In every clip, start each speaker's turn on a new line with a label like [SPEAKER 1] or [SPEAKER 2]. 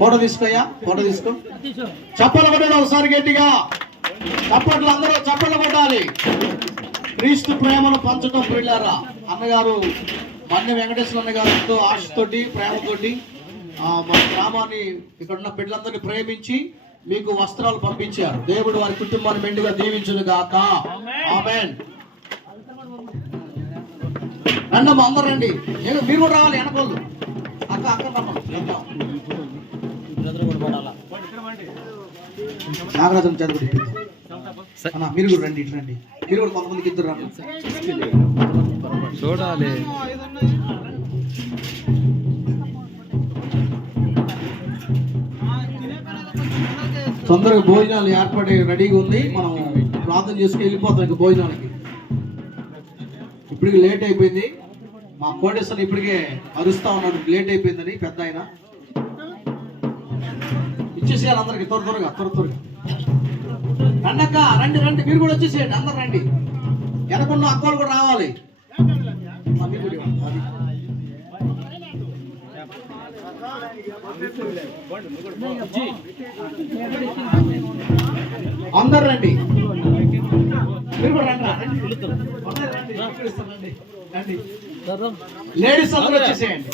[SPEAKER 1] Photo తీసుకోయా photo తీసుకో. చప్పలు కొట్టండి ఒకసారి గట్టిగా. చప్పట్లు అందరూ చప్పట్లు కొట్టాలి. క్రీస్తు ప్రేమను పంచడం పిల్లారా అన్నగారు మన్ని వెంకటేశ్వర అన్న గారు ఎంతో ఆశతోటి ప్రేమతోటి మన గ్రామాన్ని ఇక్కడ ఉన్న బిడ్డలందరినీ ప్రేమించి మీకు వస్త్రాలు పంపించారు. దేవుడు వారి కుటుంబాన్ని మెండుగా దీవించును గాక ఆమెన్. రండమ్మా అందరు రండి ఏ- మీరు కూడా రావాలి వెనకోళ్ళు అక్క అక్క. నాగరాజన్ చదువు మీరు కూడా రండి ఇటు రండి. మీరు కూడా కొంతమందికి ఇద్దరు రండి.
[SPEAKER 2] చూడాలి.
[SPEAKER 1] తొందరగా భోజనాలు ఏర్పడి రెడీగా ఉంది. మనం ప్రార్థన చేసుకుని వెళ్ళిపోతాం ఇంకా భోజనాలకి. ఇప్పటికి లేట్ అయిపోయింది. మా కోటేశ్వరం ఇప్పటికే అరుస్తా ఉన్నాడు లేట్ అయిపోయిందని పెద్ద ఆయన. ఇచ్చేసేయాలి అందరికి. త్వర త్వరగా త్వర త్వరగా. రండి రండి రండి. మీరు కూడా వచ్చేసేయండి. అందరు రండి. వెనకున్న అక్కలు కూడా రావాలి. అందరు రండి. లేడీస్ అందరూ వచ్చేసేయండి.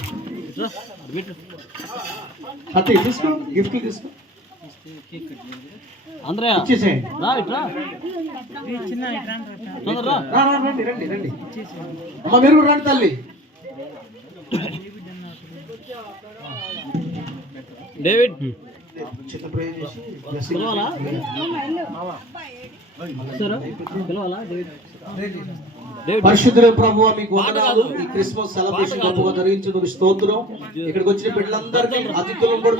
[SPEAKER 1] తీసుకో గిఫ్ట్ తీసుకో.
[SPEAKER 2] అందరే
[SPEAKER 1] ఇచ్చేసేయండి.
[SPEAKER 2] రా ఇట్రా తొందర రా.
[SPEAKER 1] రా, రా, రండి రండి రండి. అమ్మ మీరు కూడా రండి తల్లి.
[SPEAKER 2] డేవిడ్.
[SPEAKER 1] చిన్న ప్రేయర్ చేసి blessing పరిశుద్ధుల ప్రభు మీకు వందనాలు. ఈ క్రిస్మస్ సెలబ్రేషన్ గొప్పగా జరిగించిన స్తోత్రం. ఇక్కడికి వచ్చిన బిడ్డలందరికీ అతిథులను కూడా